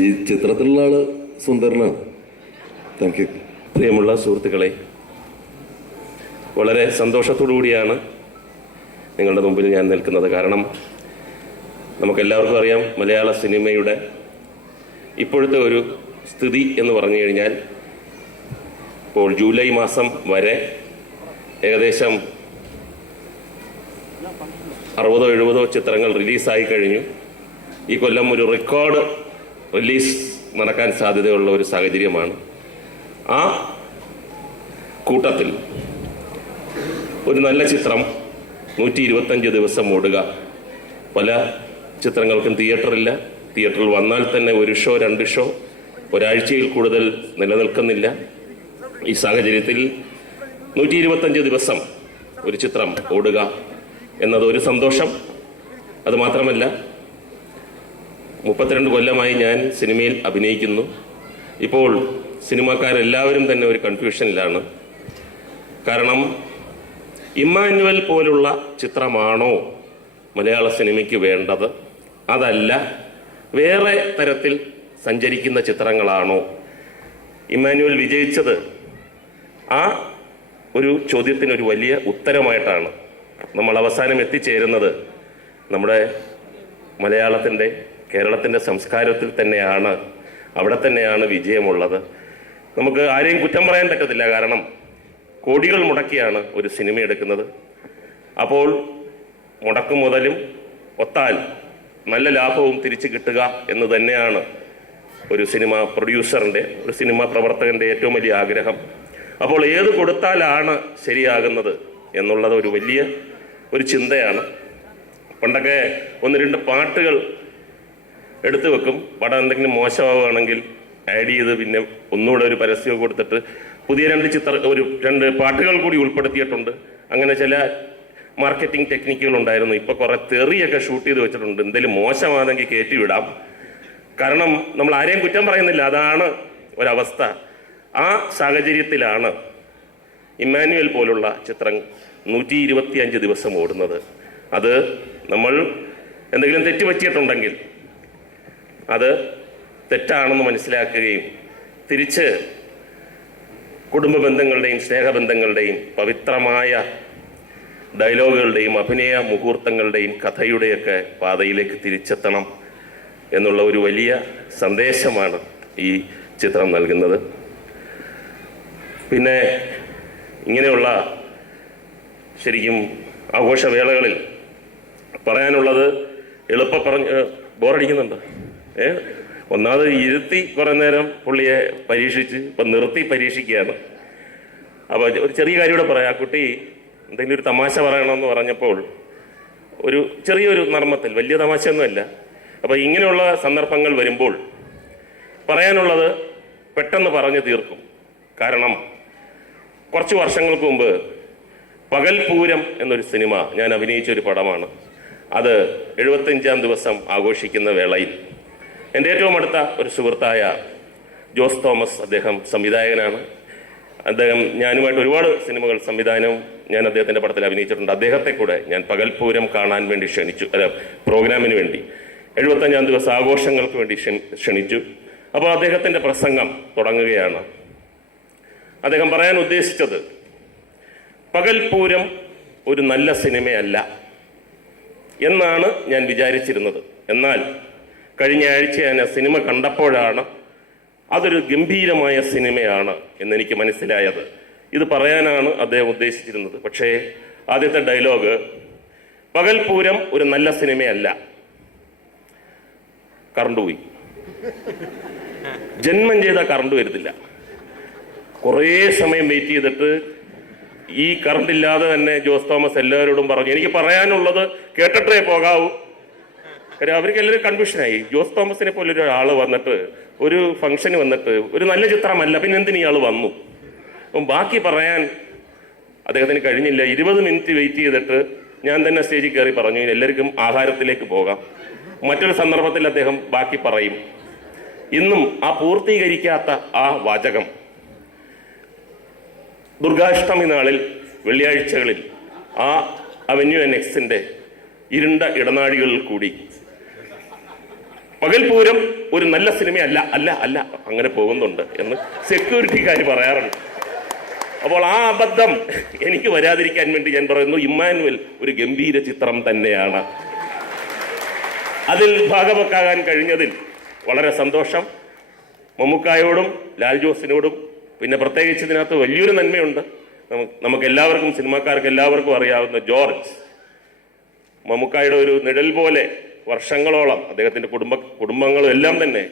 ഈ ചിത്രത്തിലുള്ള ആള് സുന്ദരനാണ്. Thank you. പ്രിയമുള്ള സുഹൃത്തുക്കളെ, വളരെ സന്തോഷത്തോടു കൂടിയാണ് നിങ്ങളുടെ മുമ്പിൽ ഞാൻ നിൽക്കുന്നത്. കാരണം നമുക്കെല്ലാവർക്കും അറിയാം, മലയാള സിനിമയുടെ ഇപ്പോഴത്തെ ഒരു സ്ഥിതി എന്ന് പറഞ്ഞു കഴിഞ്ഞാൽ, ഇപ്പോൾ ജൂലൈ മാസം വരെ ഏകദേശം 60-70 ചിത്രങ്ങൾ റിലീസായി കഴിഞ്ഞു. ഈ കൊല്ലം ഒരു റെക്കോർഡ് റിലീസ് നടക്കാൻ സാധ്യതയുള്ള ഒരു സാഹചര്യമാണ്. ആ കൂട്ടത്തിൽ ഒരു നല്ല ചിത്രം 125 ദിവസം ഓടുക. പല ചിത്രങ്ങൾക്കും തിയേറ്ററില്ല. തിയേറ്ററിൽ വന്നാൽ തന്നെ 1 ഷോ 2 ഷോ ഒരാഴ്ചയിൽ കൂടുതൽ നിലനിൽക്കുന്നില്ല. ഈ സാഹചര്യത്തിൽ 125 ദിവസം ഒരു ചിത്രം ഓടുക എന്നത് ഒരു സന്തോഷം. അതുമാത്രമല്ല, 32 കൊല്ലമായി ഞാൻ സിനിമയിൽ അഭിനയിക്കുന്നു. ഇപ്പോൾ സിനിമാക്കാരെല്ലാവരും തന്നെ ഒരു കൺഫ്യൂഷനിലാണ്. കാരണം ഇമ്മാനുവൽ പോലുള്ള ചിത്രമാണോ മലയാള സിനിമയ്ക്ക് വേണ്ടത്, അതല്ല വേറെ തരത്തിൽ സഞ്ചരിക്കുന്ന ചിത്രങ്ങളാണോ? ഇമ്മാനുവൽ വിജയിച്ചത് ആ ഒരു ചോദ്യത്തിനൊരു വലിയ ഉത്തരമായിട്ടാണ് നമ്മൾ അവസാനം എത്തിച്ചേരുന്നത്. നമ്മുടെ മലയാളത്തിൻ്റെ, കേരളത്തിൻ്റെ സംസ്കാരത്തിൽ തന്നെയാണ്, അവിടെ തന്നെയാണ് വിജയമുള്ളത്. നമുക്ക് ആരെയും കുറ്റം പറയാൻ പറ്റത്തില്ല. കാരണം കോടികൾ മുടക്കിയാണ് ഒരു സിനിമ എടുക്കുന്നത്. അപ്പോൾ മുടക്കു മുതലും ഒത്താൽ നല്ല ലാഭവും തിരിച്ചു കിട്ടുക എന്ന് തന്നെയാണ് ഒരു സിനിമ പ്രൊഡ്യൂസറിൻ്റെ, ഒരു സിനിമ പ്രവർത്തകൻ്റെ ഏറ്റവും വലിയ ആഗ്രഹം. അപ്പോൾ ഏത് കൊടുത്താലാണ് ശരിയാകുന്നത് എന്നുള്ളത് ഒരു വലിയ ഒരു ചിന്തയാണ്. പണ്ടൊക്കെ 1-2 പാട്ടുകൾ എടുത്തു വെക്കും. പടം എന്തെങ്കിലും മോശമാവുകയാണെങ്കിൽ ആഡ് ചെയ്ത് പിന്നെ ഒന്നുകൂടെ ഒരു പരസ്യം കൊടുത്തിട്ട് പുതിയ 2 പാട്ടുകൾ കൂടി ഉൾപ്പെടുത്തിയിട്ടുണ്ട്. അങ്ങനെ ചില മാർക്കറ്റിംഗ് ടെക്നിക്കുകൾ ഉണ്ടായിരുന്നു. ഇപ്പോൾ കുറേ തെറിയൊക്കെ ഷൂട്ട് ചെയ്ത് വെച്ചിട്ടുണ്ട്. എന്തെങ്കിലും മോശമാണെങ്കിൽ കയറ്റി വിടാം. കാരണം നമ്മൾ ആരെയും കുറ്റം പറയുന്നില്ല, അതാണ് ഒരവസ്ഥ. ആ സാഹചര്യത്തിലാണ് ഇമ്മാനുവൽ പോലുള്ള ചിത്രം 125 ദിവസം ഓടുന്നത്. അത് നമ്മൾ എന്തെങ്കിലും തെറ്റ് പറ്റിയിട്ടുണ്ടെങ്കിൽ അത് തെറ്റാണെന്ന് മനസ്സിലാക്കുകയും തിരിച്ച് കുടുംബ ബന്ധങ്ങളുടെയും സ്നേഹബന്ധങ്ങളുടെയും പവിത്രമായ ഡയലോഗുകളുടെയും അഭിനയ മുഹൂർത്തങ്ങളുടെയും കഥയുടെയൊക്കെ പാതയിലേക്ക് തിരിച്ചെത്തണം എന്നുള്ള ഒരു വലിയ സന്ദേശമാണ് ഈ ചിത്രം നൽകുന്നത്. പിന്നെ ഇങ്ങനെയുള്ള ശരിക്കും ആഘോഷവേളകളിൽ പറയാനുള്ളത് പറഞ്ഞ് ബോറടിക്കുന്നുണ്ട്. ഒന്നാമത് ഇരുത്തി കുറേ നേരം പുള്ളിയെ പരീക്ഷിച്ച് ഇപ്പം നിർത്തി പരീക്ഷിക്കുകയാണ്. അപ്പോൾ ഒരു ചെറിയ കാര്യം കൂടെ പറയാം. ആ കുട്ടി എന്തെങ്കിലും ഒരു തമാശ പറയണമെന്ന് പറഞ്ഞപ്പോൾ ഒരു ചെറിയൊരു നർമ്മത്തിൽ, വലിയ തമാശയൊന്നുമല്ല. അപ്പോൾ ഇങ്ങനെയുള്ള സന്ദർഭങ്ങൾ വരുമ്പോൾ പറയാനുള്ളത് പെട്ടെന്ന് പറഞ്ഞു തീർക്കും. കാരണം കുറച്ച് വർഷങ്ങൾക്ക് മുമ്പ് പകൽപൂരം എന്നൊരു സിനിമ ഞാൻ അഭിനയിച്ചൊരു പടമാണ്. അത് 75-ാം ദിവസം ആഘോഷിക്കുന്ന വേളയിൽ എൻ്റെ ഏറ്റവും അടുത്ത ഒരു സുഹൃത്തായ ജോസ് തോമസ്, അദ്ദേഹം സംവിധായകനാണ്. അദ്ദേഹം ഞാനുമായിട്ട് ഒരുപാട് സിനിമകൾ സംവിധാനവും ഞാൻ അദ്ദേഹത്തിൻ്റെ പടത്തിൽ അഭിനയിച്ചിട്ടുണ്ട്. അദ്ദേഹത്തെ കൂടെ ഞാൻ പകൽപൂരം കാണാൻ വേണ്ടി ക്ഷണിച്ചു, പ്രോഗ്രാമിന് വേണ്ടി 75-ാം ദിവസം ആഘോഷങ്ങൾക്ക് വേണ്ടി ക്ഷണിച്ചു. അപ്പോൾ അദ്ദേഹത്തിൻ്റെ പ്രസംഗം തുടങ്ങുകയാണ്. അദ്ദേഹം പറയാൻ ഉദ്ദേശിച്ചത്, പകൽപൂരം ഒരു നല്ല സിനിമയല്ല എന്നാണ് ഞാൻ വിചാരിച്ചിരുന്നത്. എന്നാൽ കഴിഞ്ഞ ആഴ്ച ഞാൻ ആ സിനിമ കണ്ടപ്പോഴാണ് അതൊരു ഗംഭീരമായ സിനിമയാണ് എന്നെനിക്ക് മനസ്സിലായത്. ഇത് പറയാനാണ് അദ്ദേഹം ഉദ്ദേശിച്ചിരുന്നത്. പക്ഷേ ആദ്യത്തെ ഡയലോഗ്, പകൽപൂരം ഒരു നല്ല സിനിമയല്ല. കറണ്ട് പോയി. ജന്മം ചെയ്താൽ കറണ്ട് വരുന്നില്ല. കുറേ സമയം വെയിറ്റ് ചെയ്തിട്ട് ഈ കറണ്ട് ഇല്ലാതെ തന്നെ ജോസ് തോമസ് എല്ലാവരോടും പറഞ്ഞു, എനിക്ക് പറയാനുള്ളത് കേട്ടിട്ടേ പോകാവൂ. കാര്യം അവർക്ക് എല്ലാവരും കൺഫ്യൂഷനായി. ജോസ് തോമസിനെ പോലെ ഒരാൾ വന്നിട്ട് ഒരു ഫംഗ്ഷന് വന്നിട്ട് ഒരു നല്ല ചിത്രമല്ല, പിന്നെ എന്തിന് ഇയാൾ വന്നു? അപ്പം ബാക്കി പറയാൻ അദ്ദേഹത്തിന് കഴിഞ്ഞില്ല. 20 മിനിറ്റ് വെയിറ്റ് ചെയ്തിട്ട് ഞാൻ തന്നെ സ്റ്റേജിൽ കയറി പറഞ്ഞു, എല്ലാവർക്കും ആഹാരത്തിലേക്ക് പോകാം. മറ്റൊരു സന്ദർഭത്തിൽ അദ്ദേഹം ബാക്കി പറയും. ഇന്നും ആ പൂർത്തീകരിക്കാത്ത ആ വാചകം ദുർഗാഷ്ടമി നാളിൽ വെള്ളിയാഴ്ചകളിൽ ആ അവന്യൂ NXന്റെ ഇരുണ്ട ഇടനാഴികളിൽ കൂടി പകൽപൂരം ഒരു നല്ല സിനിമയല്ല അല്ല അല്ല അങ്ങനെ പോകുന്നുണ്ട് എന്ന് സെക്യൂരിറ്റിക്കാർ പറയാറുണ്ട്. അപ്പോൾ ആ അബദ്ധം എനിക്ക് വരാതിരിക്കാൻ വേണ്ടി ഞാൻ പറയുന്നു, ഇമ്മാനുവൽ ഒരു ഗംഭീര ചിത്രം തന്നെയാണ്. അതിൽ ഭാഗവക്കാകാൻ കഴിഞ്ഞതിൽ വളരെ സന്തോഷം. മമ്മൂക്കായോടും ലാൽ ജോസിനോടും പിന്നെ പ്രത്യേകിച്ച് ഇതിനകത്ത് വലിയൊരു നന്മയുണ്ട്. നമുക്ക് എല്ലാവർക്കും, സിനിമാക്കാർക്ക് എല്ലാവർക്കും അറിയാവുന്ന ജോർജ്, മമ്മൂക്കായുടെ ഒരു നിഴൽ പോലെ വർഷങ്ങളോളം അദ്ദേഹത്തിൻ്റെ കുടുംബങ്ങളും എല്ലാം തന്നെ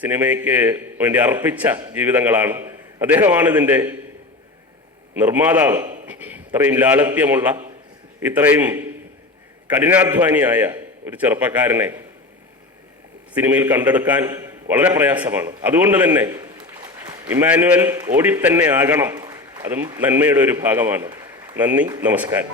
സിനിമയ്ക്ക് വേണ്ടി അർപ്പിച്ച ജീവിതങ്ങളാണ്. അദ്ദേഹമാണ് ഇതിൻ്റെ നിർമ്മാതാവ്. ഇത്രയും ലാളിത്യമുള്ള, ഇത്രയും കഠിനാധ്വാനിയായ ഒരു ചെറുപ്പക്കാരനെ സിനിമയിൽ കണ്ടെടുക്കാൻ വളരെ പ്രയാസമാണ്. അതുകൊണ്ട് തന്നെ ഇമ്മാനുവൽ ഓടിത്തന്നെ ആകണം. അതും നന്മയുടെ ഒരു ഭാഗമാണ്. നന്ദി, നമസ്കാരം.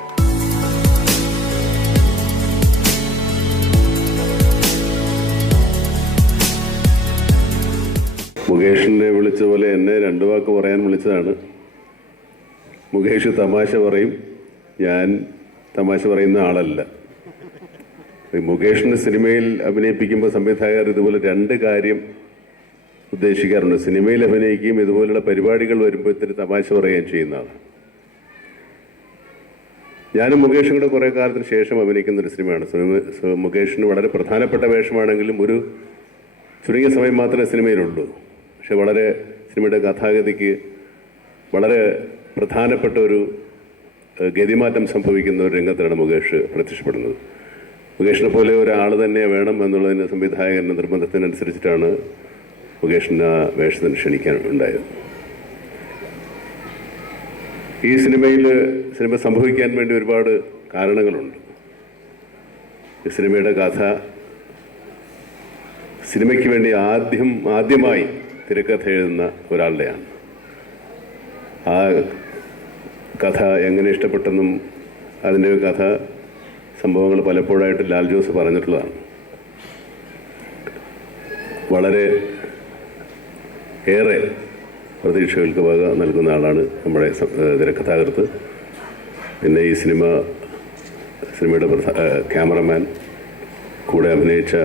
മുകേഷിനെ വിളിച്ച പോലെ എന്നെ രണ്ടു വാക്ക് പറയാൻ വിളിച്ചതാണ്. മുകേഷ് തമാശ പറയും, ഞാൻ തമാശ പറയുന്ന ആളല്ല. മുകേഷിന് സിനിമയിൽ അഭിനയിപ്പിക്കുമ്പോൾ സംവിധായകർ ഇതുപോലെ രണ്ട് കാര്യം ഉദ്ദേശിക്കാറുണ്ട്. സിനിമയിൽ അഭിനയിക്കുകയും ഇതുപോലുള്ള പരിപാടികൾ വരുമ്പോൾ ഇത്തിരി തമാശ പറയുകയും ചെയ്യുന്നതാണ്. ഞാനും മുകേഷും കൂടെ കുറേ കാലത്തിന് ശേഷം അഭിനയിക്കുന്ന ഒരു സിനിമയാണ്. മുകേഷിന് വളരെ പ്രധാനപ്പെട്ട വേഷമാണെങ്കിലും ഒരു ചുരുങ്ങിയ സമയം മാത്രമേ സിനിമയിലുള്ളൂ. പക്ഷെ വളരെ സിനിമയുടെ കഥാഗതിക്ക് വളരെ പ്രധാനപ്പെട്ട ഒരു ഗതിമാറ്റം സംഭവിക്കുന്ന ഒരു രംഗത്താണ് മുകേഷ് പ്രത്യക്ഷപ്പെടുന്നത്. മുകേഷിനെ പോലെ ഒരാൾ തന്നെ വേണം എന്നുള്ളതിന് സംവിധായകൻ്റെ നിർബന്ധത്തിനനുസരിച്ചിട്ടാണ് മുകേഷിനെ ആ വേഷത്തിന് ക്ഷണിക്കാൻ ഉണ്ടായത്. ഈ സിനിമ സംഭവിക്കാൻ വേണ്ടി ഒരുപാട് കാരണങ്ങളുണ്ട്. ഈ സിനിമയുടെ കഥ സിനിമയ്ക്ക് വേണ്ടി ആദ്യമായി തിരക്കഥ എഴുതുന്ന ഒരാളുടെയാണ്. ആ കഥ എങ്ങനെ ഇഷ്ടപ്പെട്ടെന്നും അതിൻ്റെ കഥ സംഭവങ്ങൾ പലപ്പോഴായിട്ട് ലാൽ ജോസ് പറഞ്ഞിട്ടുള്ളതാണ്. വളരെ ഏറെ പ്രതീക്ഷകൾക്ക് വക നൽകുന്ന ആളാണ് നമ്മുടെ തിരക്കഥാകൃത്ത്. പിന്നെ ഈ സിനിമയുടെ ക്യാമറമാൻ, കൂടെ അഭിനയിച്ച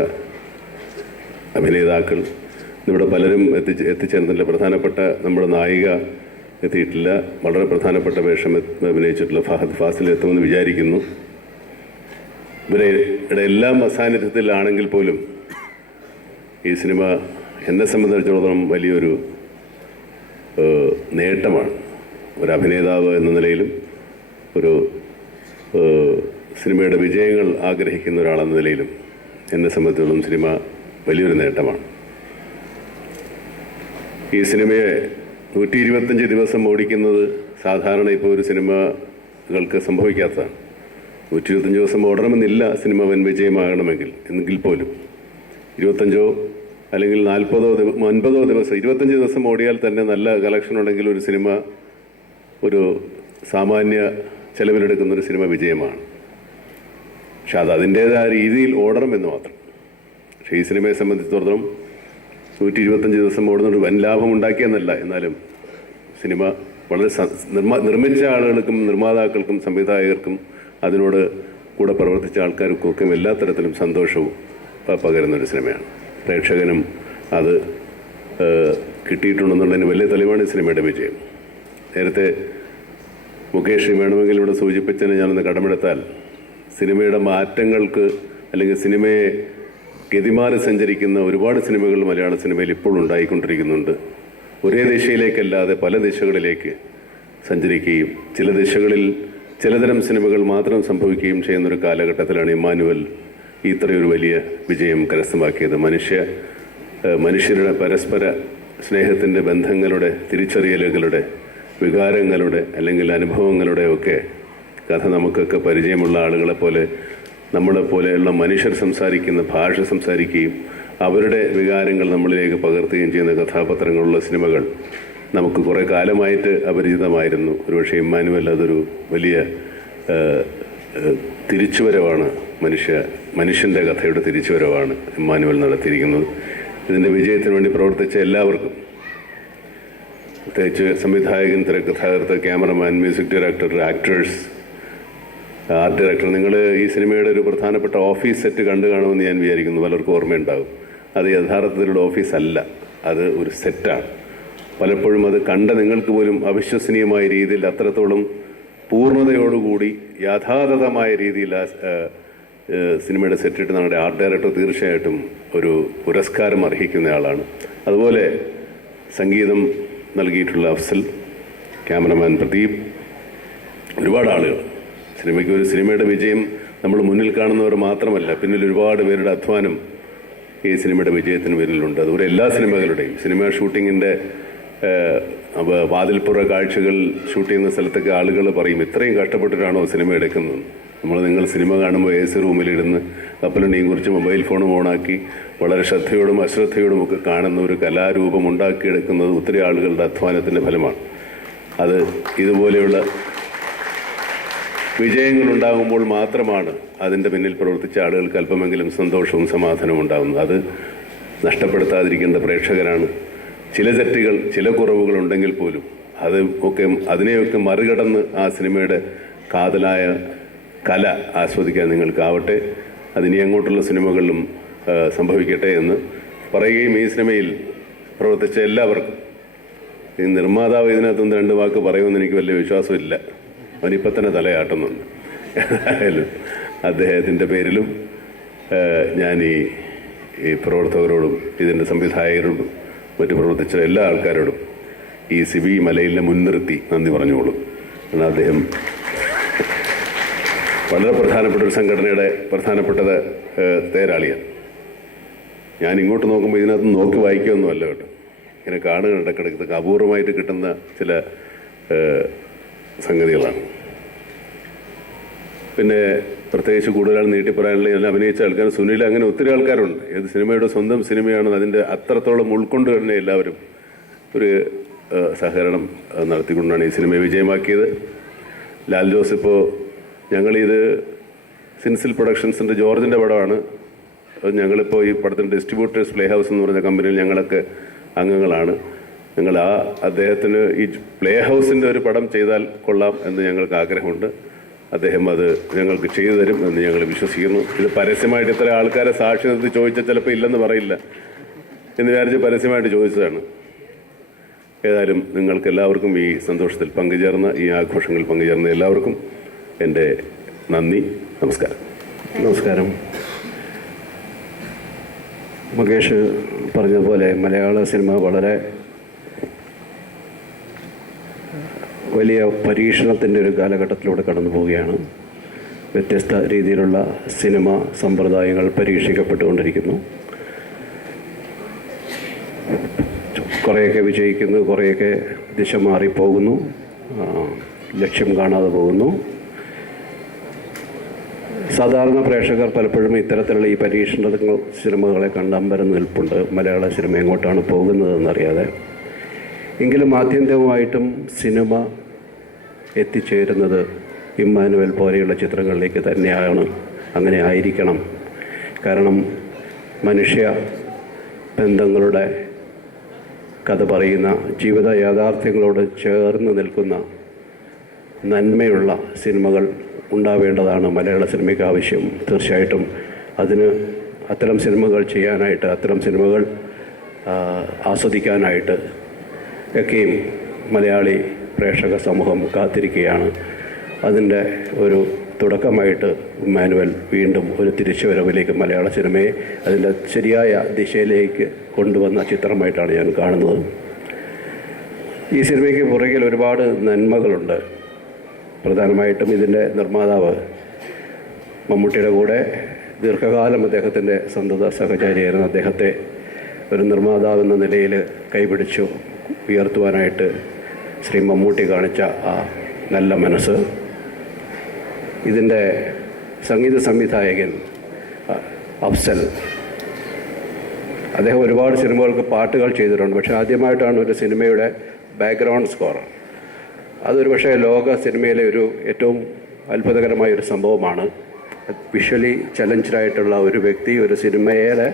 അഭിനേതാക്കൾ, ഇവിടെ പലരും എത്തിച്ചേർന്നില്ല. പ്രധാനപ്പെട്ട നമ്മുടെ നായിക എത്തിയിട്ടില്ല. വളരെ പ്രധാനപ്പെട്ട വേഷം അഭിനയിച്ചിട്ടുള്ള ഫഹദ് ഫാസിൽ എത്തുമെന്ന് വിചാരിക്കുന്നു. ഇവരുടെ എല്ലാം അസാന്നിധ്യത്തിലാണെങ്കിൽ പോലും ഈ സിനിമ എന്നെ സംബന്ധിച്ചിടത്തോളം വലിയൊരു നേട്ടമാണ്. ഒരു അഭിനേതാവ് എന്ന നിലയിലും ഒരു സിനിമയുടെ വിജയങ്ങൾ ആഗ്രഹിക്കുന്ന ഒരാളെന്ന നിലയിലും എന്നെ സംബന്ധിച്ചിടത്തോളം സിനിമ വലിയൊരു നേട്ടമാണ്. ഈ സിനിമയെ 125 ദിവസം ഓടിക്കുന്നത് സാധാരണ ഇപ്പോൾ ഒരു സിനിമകൾക്ക് സംഭവിക്കാത്തതാണ്. 125 ദിവസം ഓടണമെന്നില്ല സിനിമ വൻ വിജയമാകണമെങ്കിൽ. എങ്കിൽ പോലും 25 അല്ലെങ്കിൽ 50 ദിവസം 25 ദിവസം ഓടിയാൽ തന്നെ നല്ല കളക്ഷൻ ഉണ്ടെങ്കിൽ ഒരു സിനിമ ഒരു സാമാന്യ ചെലവിലെടുക്കുന്ന ഒരു സിനിമ വിജയമാണ്. പക്ഷെ അത് അതിൻ്റേതായ രീതിയിൽ ഓടണമെന്ന് മാത്രം. പക്ഷേ ഈ സിനിമയെ സംബന്ധിച്ചിടത്തോളം 125 ദിവസം ഓടുന്നൊരു വൻ ലാഭം ഉണ്ടാക്കിയെന്നല്ല. എന്നാലും സിനിമ വളരെ നിർമ്മിച്ച ആളുകൾക്കും നിർമ്മാതാക്കൾക്കും സംവിധായകർക്കും അതിനോട് കൂടെ പ്രവർത്തിച്ച ആൾക്കാർക്കൊക്കെ എല്ലാ തരത്തിലും സന്തോഷവും പകരുന്നൊരു സിനിമയാണ്. പ്രേക്ഷകനും അത് കിട്ടിയിട്ടുണ്ടെന്നുള്ളതിന് വലിയ തെളിവാണ് ഈ സിനിമയുടെ വിജയം. നേരത്തെ മുകേഷ് വേണമെങ്കിൽ ഇവിടെ സൂചിപ്പിച്ചതിന് ഞാനൊന്ന് കടമെടുത്താൽ, സിനിമയുടെ മാറ്റങ്ങൾക്ക് അല്ലെങ്കിൽ സിനിമയെ ഗതിമാറി സഞ്ചരിക്കുന്ന ഒരുപാട് സിനിമകൾ മലയാള സിനിമയിൽ ഇപ്പോൾ ഉണ്ടായിക്കൊണ്ടിരിക്കുന്നുണ്ട്. ഒരേ ദിശയിലേക്കല്ലാതെ പല ദിശകളിലേക്ക് സഞ്ചരിക്കുകയും ചില ദിശകളിൽ ചിലതരം സിനിമകൾ മാത്രം സംഭവിക്കുകയും ചെയ്യുന്നൊരു കാലഘട്ടത്തിലാണ് ഇമ്മാനുവൽ ഇത്രയൊരു വലിയ വിജയം കരസ്ഥമാക്കിയത്. മനുഷ്യരുടെ പരസ്പര സ്നേഹത്തിൻ്റെ ബന്ധങ്ങളുടെ തിരിച്ചറിയലുകളുടെ വികാരങ്ങളുടെ അല്ലെങ്കിൽ അനുഭവങ്ങളുടെ ഒക്കെ കഥ നമുക്കൊക്കെ പരിചയമുള്ള ആളുകളെപ്പോലെ നമ്മളെപ്പോലെയുള്ള മനുഷ്യർ സംസാരിക്കുന്ന ഭാഷ സംസാരിക്കുകയും അവരുടെ വികാരങ്ങൾ നമ്മളിലേക്ക് പകർത്തുകയും ചെയ്യുന്ന കഥാപാത്രങ്ങളുള്ള സിനിമകൾ നമുക്ക് കുറേ കാലമായിട്ട് അപരിചിതമായിരുന്നു. ഒരുപക്ഷെ ഇമ്മാനുവൽ അതൊരു വലിയ തിരിച്ചുവരവാണ്. മനുഷ്യൻ്റെ കഥയുടെ തിരിച്ചുവരവാണ് ഇമ്മാനുവൽ നടത്തിയിരിക്കുന്നത്. ഇതിൻ്റെ വിജയത്തിന് വേണ്ടി പ്രവർത്തിച്ച എല്ലാവർക്കും, പ്രത്യേകിച്ച് സംവിധായകൻ, തിരക്കഥാകൃത്ത്, cameraman, music director, actors, art director, നിങ്ങൾ ഈ സിനിമയുടെ ഒരു പ്രധാനപ്പെട്ട ഓഫീസ് സെറ്റ് കണ്ടു കാണുമെന്ന് ഞാൻ വിചാരിക്കുന്നു. പലർക്കും ഓർമ്മയുണ്ടാകും. അത് യഥാർത്ഥത്തിലുള്ള ഓഫീസല്ല, അത് ഒരു സെറ്റാണ്. പലപ്പോഴും അത് കണ്ട നിങ്ങൾക്ക് പോലും അവിശ്വസനീയമായ രീതിയിൽ അത്രത്തോളം പൂർണ്ണതയോടുകൂടി യഥാതഥമായ രീതിയിൽ ആ സിനിമയുടെ സെറ്റിട്ട് നമ്മുടെ ആർട്ട് ഡയറക്ടർ തീർച്ചയായിട്ടും ഒരു പുരസ്കാരം അർഹിക്കുന്നയാളാണ്. അതുപോലെ സംഗീതം നൽകിയിട്ടുള്ള അഫ്സൽ, ക്യാമറമാൻ പ്രദീപ്, ഒരുപാട് ആളുകൾ. ഒരു സിനിമയുടെ വിജയം നമ്മൾ മുന്നിൽ കാണുന്നവർ മാത്രമല്ല, പിന്നിൽ ഒരുപാട് പേരുടെ അധ്വാനം ഈ സിനിമയുടെ വിജയത്തിന് പിന്നിലുണ്ട്. അതുപോലെ എല്ലാ സിനിമകളുടെയും സിനിമ ഷൂട്ടിങ്ങിൻ്റെ വാതിൽപ്പുറ കാഴ്ചകൾ ഷൂട്ട് ചെയ്യുന്ന സ്ഥലത്തൊക്കെ ആളുകൾ പറയും, ഇത്രയും കഷ്ടപ്പെട്ടിട്ടാണോ സിനിമ എടുക്കുന്നത്? നിങ്ങൾ സിനിമ കാണുമ്പോൾ AC റൂമിലിരുന്ന് കപ്പലണ്ടിയും കുറിച്ച് മൊബൈൽ ഫോണും ഓണാക്കി വളരെ ശ്രദ്ധയോടും അശ്രദ്ധയോടും ഒക്കെ കാണുന്ന ഒരു കലാരൂപം ഉണ്ടാക്കിയെടുക്കുന്നത് ഒത്തിരി ആളുകളുടെ അധ്വാനത്തിൻ്റെ ഫലമാണ്. അത് ഇതുപോലെയുള്ള വിജയങ്ങളുണ്ടാകുമ്പോൾ മാത്രമാണ് അതിൻ്റെ പിന്നിൽ പ്രവർത്തിച്ച ആളുകൾക്ക് അല്പമെങ്കിലും സന്തോഷവും സമാധാനവും ഉണ്ടാകുന്നത്. അത് നഷ്ടപ്പെടുത്താതിരിക്കേണ്ട പ്രേക്ഷകരാണ്. ചില തെറ്റുകൾ, ചില കുറവുകൾ ഉണ്ടെങ്കിൽ പോലും അതിനെയൊക്കെ മറികടന്ന് ആ സിനിമയുടെ കാതലായ കല ആസ്വദിക്കാൻ നിങ്ങൾക്കാവട്ടെ. അതിനി അങ്ങോട്ടുള്ള സിനിമകളിലും സംഭവിക്കട്ടെ എന്ന് പറയുകയും ഈ സിനിമയിൽ പ്രവർത്തിച്ച എല്ലാവർക്കും, ഈ നിർമ്മാതാവ് ഇതിനകത്തുനിന്ന് 2 വാക്ക് പറയുമെന്ന് എനിക്ക് വലിയ വിശ്വാസമില്ല. അവനിപ്പം തന്നെ തലയാട്ടുന്നുണ്ട്. ഏതായാലും അദ്ദേഹത്തിൻ്റെ പേരിലും ഞാൻ ഈ പ്രവർത്തകരോടും ഇതിൻ്റെ സംവിധായകരോടും മറ്റു പ്രവർത്തിച്ച എല്ലാ ആൾക്കാരോടും ഈ സിബി മലയിലിനെ മുൻനിർത്തി നന്ദി പറഞ്ഞോളൂ. കാരണം അദ്ദേഹം വളരെ പ്രധാനപ്പെട്ട ഒരു സംഘടനയുടെ പ്രധാനപ്പെട്ടത് തേരാളിയാണ്. ഞാൻ ഇങ്ങോട്ട് നോക്കുമ്പോൾ ഇതിനകത്ത് നോക്കി വായിക്കുകയൊന്നുമല്ല കേട്ടോ, ഇങ്ങനെ കാണുക ഇടക്കിടക്ക് അപൂർവമായിട്ട് കിട്ടുന്ന ചില സംഗതികളാണ്. പിന്നെ പ്രത്യേകിച്ച് കൂടുതലാൾ നീട്ടിപ്പറയാനുള്ള ഞാൻ അഭിനയിച്ച ആൾക്കാർ, സുനിൽ, അങ്ങനെ ഒത്തിരി ആൾക്കാരുണ്ട്. ഏത് സിനിമയുടെ സ്വന്തം സിനിമയാണെന്ന് അതിൻ്റെ അത്രത്തോളം ഉൾക്കൊണ്ട് തന്നെ എല്ലാവരും ഒരു സഹകരണം നടത്തിക്കൊണ്ടാണ് ഈ സിനിമയെ വിജയമാക്കിയത്. ലാൽ ജോസ് ഇപ്പോൾ ഞങ്ങളിത് സിൻസിൽ പ്രൊഡക്ഷൻസിൻ്റെ ജോർജിൻ്റെ പടമാണ്. ഞങ്ങളിപ്പോൾ ഈ പടത്തിൻ്റെ ഡിസ്ട്രിബ്യൂട്ടേഴ്സ് പ്ലേ ഹൗസ് എന്ന് പറഞ്ഞ കമ്പനിയിൽ ഞങ്ങളൊക്കെ അംഗങ്ങളാണ്. ഞങ്ങൾ അദ്ദേഹത്തിന് ഈ പ്ലേ ഹൗസിൻ്റെ ഒരു പടം ചെയ്താൽ കൊള്ളാം എന്ന് ഞങ്ങൾക്ക് ആഗ്രഹമുണ്ട്. അദ്ദേഹം അത് ഞങ്ങൾക്ക് ചെയ്തു തരും എന്ന് ഞങ്ങൾ വിശ്വസിക്കുന്നു. ഇത് പരസ്യമായിട്ട് ഇത്ര ആൾക്കാരെ സാക്ഷി നിർത്തി ചോദിച്ചാൽ ചിലപ്പോൾ ഇല്ലെന്ന് പറയില്ല എന്ന് വിചാരിച്ച് പരസ്യമായിട്ട് ചോദിച്ചതാണ്. ഏതായാലും നിങ്ങൾക്ക് എല്ലാവർക്കും ഈ സന്തോഷത്തിൽ പങ്കുചേർന്ന, ഈ ആഘോഷങ്ങളിൽ പങ്കുചേർന്ന എല്ലാവർക്കും എൻ്റെ നന്ദി. നമസ്കാരം. നമസ്കാരം. മുകേഷ് പറഞ്ഞതുപോലെ മലയാള സിനിമ വളരെ വലിയ പരീക്ഷണത്തിൻ്റെ ഒരു കാലഘട്ടത്തിലൂടെ കടന്നു പോവുകയാണ്. വ്യത്യസ്ത രീതിയിലുള്ള സിനിമ സമ്പ്രദായങ്ങൾ പരീക്ഷിക്കപ്പെട്ടുകൊണ്ടിരിക്കുന്നു. കുറേയൊക്കെ വിജയിക്കുന്നു, കുറേയൊക്കെ ദിശ മാറിപ്പോകുന്നു, ലക്ഷ്യം കാണാതെ പോകുന്നു. സാധാരണ പ്രേക്ഷകർ പലപ്പോഴും ഇത്തരത്തിലുള്ള ഈ പരീക്ഷണ സിനിമകളെ കണ്ട് അമ്പരം നിൽപ്പുണ്ട്, മലയാള സിനിമ എങ്ങോട്ടാണ് പോകുന്നതെന്നറിയാതെ. എങ്കിലും ആത്യന്തികമായിട്ടും സിനിമ എത്തിച്ചേരുന്നത് ഇമ്മാനുവൽ പോലെയുള്ള ചിത്രങ്ങളിലേക്ക് തന്നെയാണ്. അങ്ങനെ ആയിരിക്കണം. കാരണം മനുഷ്യ ബന്ധങ്ങളുടെ കഥ പറയുന്ന, ജീവിത യാഥാർത്ഥ്യങ്ങളോട് ചേർന്ന് നിൽക്കുന്ന നന്മയുള്ള സിനിമകൾ ഉണ്ടാവേണ്ടതാണ് മലയാള സിനിമയ്ക്ക് ആവശ്യം. തീർച്ചയായിട്ടും അതിന് അത്തരം സിനിമകൾ ചെയ്യാനായിട്ട്, അത്തരം സിനിമകൾ ആസ്വദിക്കാനായിട്ട് ഒക്കെയും മലയാളി പ്രേക്ഷക സമൂഹം കാത്തിരിക്കുകയാണ്. അതിൻ്റെ ഒരു തുടക്കമായിട്ട് ഇമ്മാനുവൽ വീണ്ടും ഒരു തിരിച്ചുവരവിലേക്ക് മലയാള സിനിമയെ അതിൻ്റെ ശരിയായ ദിശയിലേക്ക് കൊണ്ടുവന്ന ചിത്രമായിട്ടാണ് ഞാൻ കാണുന്നത്. ഈ സിനിമയ്ക്ക് പുറകിൽ ഒരുപാട് നന്മകളുണ്ട്. പ്രധാനമായിട്ടും ഇതിൻ്റെ നിർമ്മാതാവ് മമ്മൂട്ടിയുടെ കൂടെ ദീർഘകാലം അദ്ദേഹത്തിൻ്റെ സന്തത സഹചാരിയായിരുന്ന അദ്ദേഹത്തെ ഒരു നിർമ്മാതാവെന്ന നിലയിൽ കൈപിടിച്ചു ഉയർത്തുവാനായിട്ട് ശ്രീ മമ്മൂട്ടി കാണിച്ച ആ നല്ല മനസ്സ്. ഇതിൻ്റെ സംഗീത സംവിധായകൻ അഫ്സൽ, അദ്ദേഹം ഒരുപാട് സിനിമകൾക്ക് പാട്ടുകൾ ചെയ്തിട്ടുണ്ട്. പക്ഷേ ആദ്യമായിട്ടാണ് ഒരു സിനിമയുടെ ബാക്ക്ഗ്രൗണ്ട് സ്കോർ. അതൊരു പക്ഷേ ലോക സിനിമയിലെ ഒരു ഏറ്റവും അത്ഭുതകരമായൊരു സംഭവമാണ്. വിഷ്വലി ചലഞ്ചായിട്ടുള്ള ഒരു വ്യക്തി ഒരു സിനിമയുടെ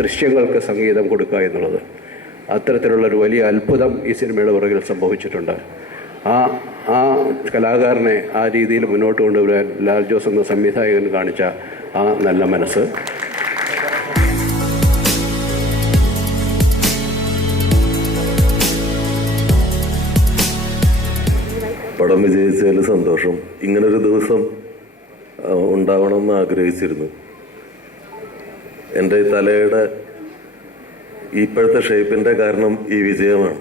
ദൃശ്യങ്ങൾക്ക് സംഗീതം കൊടുക്കുക എന്നുള്ളത്. അത്തരത്തിലുള്ളൊരു വലിയ അത്ഭുതം ഈ സിനിമയുടെ പുറകിൽ സംഭവിച്ചിട്ടുണ്ട്. ആ കലാകാരനെ ആ രീതിയിൽ മുന്നോട്ട് കൊണ്ടുവരാൻ ലാൽ ജോസ് എന്ന സംവിധായകൻ കാണിച്ച ആ നല്ല മനസ്സ് പടം വിജയിച്ചതിൽ സന്തോഷം. ഇങ്ങനൊരു ദിവസം ഉണ്ടാവണമെന്ന് ആഗ്രഹിച്ചിരുന്നു. എൻ്റെ തലയുടെ ഇപ്പോഴത്തെ ഷേപ്പിൻ്റെ കാരണം ഈ വിജയമാണ്.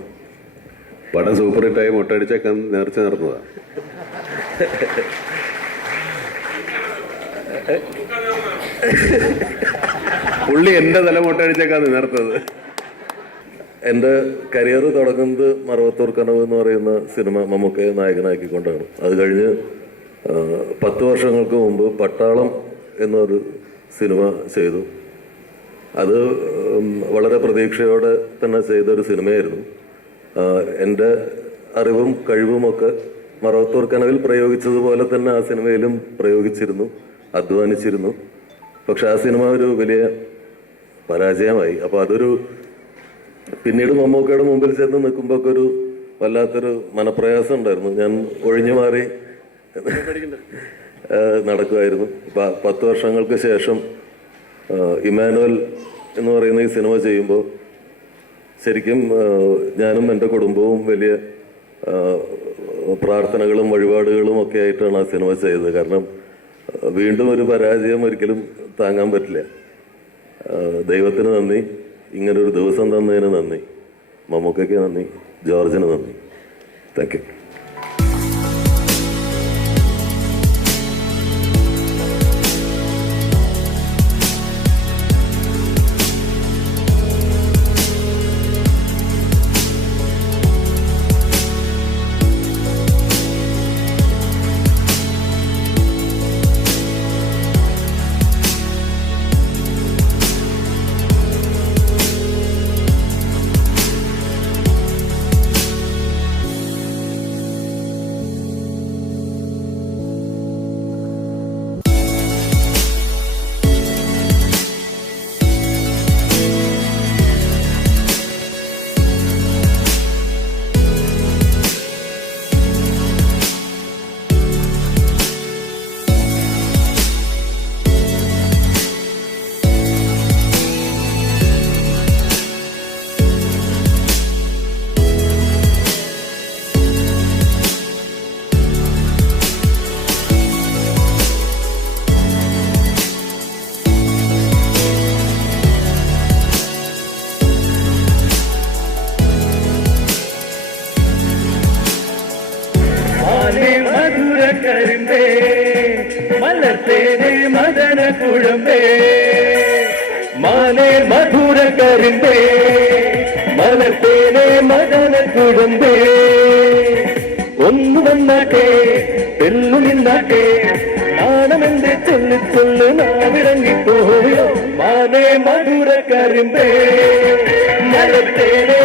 പടം സൂപ്പർ ഹിറ്റായി മൊട്ടടിച്ചേക്കാൻ നേർച്ച നടന്നതാണ്. പുള്ളി എൻ്റെ തല മൊട്ടടിച്ചേക്കാണ് നേർത്തത്. എൻ്റെ കരിയർ തുടങ്ങുന്നത് മറവത്തൂർ കനവ് എന്ന് പറയുന്ന സിനിമ മമ്മൂക്കയെ നായകനാക്കിക്കൊണ്ടാണ്. അത് കഴിഞ്ഞ് 10 വർഷങ്ങൾക്ക് മുമ്പ് പട്ടാളം എന്നൊരു സിനിമ ചെയ്തു. അത് വളരെ പ്രതീക്ഷയോടെ തന്നെ ചെയ്തൊരു സിനിമയായിരുന്നു. എൻ്റെ അറിവും കഴിവുമൊക്കെ മറവത്തൂർ കനവിൽ പ്രയോഗിച്ചതുപോലെ തന്നെ ആ സിനിമയിലും പ്രയോഗിച്ചിരുന്നു, അധ്വാനിച്ചിരുന്നു. പക്ഷെ ആ സിനിമ ഒരു വലിയ പരാജയമായി. അപ്പോൾ അതൊരു പിന്നീട് മമ്മൂക്കയുടെ മുമ്പിൽ ചെന്ന് നിൽക്കുമ്പോൾ ഒക്കെ ഒരു വല്ലാത്തൊരു മനപ്രയാസം ഉണ്ടായിരുന്നു. ഞാൻ ഒഴിഞ്ഞു മാറി നടക്കുമായിരുന്നു. 10 വർഷങ്ങൾക്ക് ശേഷം ഇമ്മാനുവൽ എന്ന് പറയുന്ന ഈ സിനിമ ചെയ്യുമ്പോൾ ശരിക്കും ഞാനും എൻ്റെ കുടുംബവും വലിയ പ്രാർത്ഥനകളും വഴിപാടുകളും ഒക്കെ ആയിട്ടാണ് ആ സിനിമ ചെയ്തത്. കാരണം വീണ്ടും ഒരു പരാജയം ഒരിക്കലും താങ്ങാൻ പറ്റില്ല. ദൈവത്തിന് നന്ദി, ഇങ്ങനൊരു ദിവസം തന്നതിന് നന്ദി, മമ്മൂക്കയ്ക്ക് നന്ദി, ജോർജിന് നന്ദി. Thank you. കരിമ്പേ മലത്തേനെ മദന കുഴമ്പേ മാനേ മധുര കരിമ്പേ മലത്തേനെ മദന കുഴമ്പേ ഒന്നു വന്നാട്ടെ തെല്ലു നിന്നാട്ടെ നാണമെന്റെ ചൊല്ലു ചൊല്ലു നാവിറങ്ങിപ്പോയോ മാനേ മധുര കരിമ്പേ മലത്തേനെ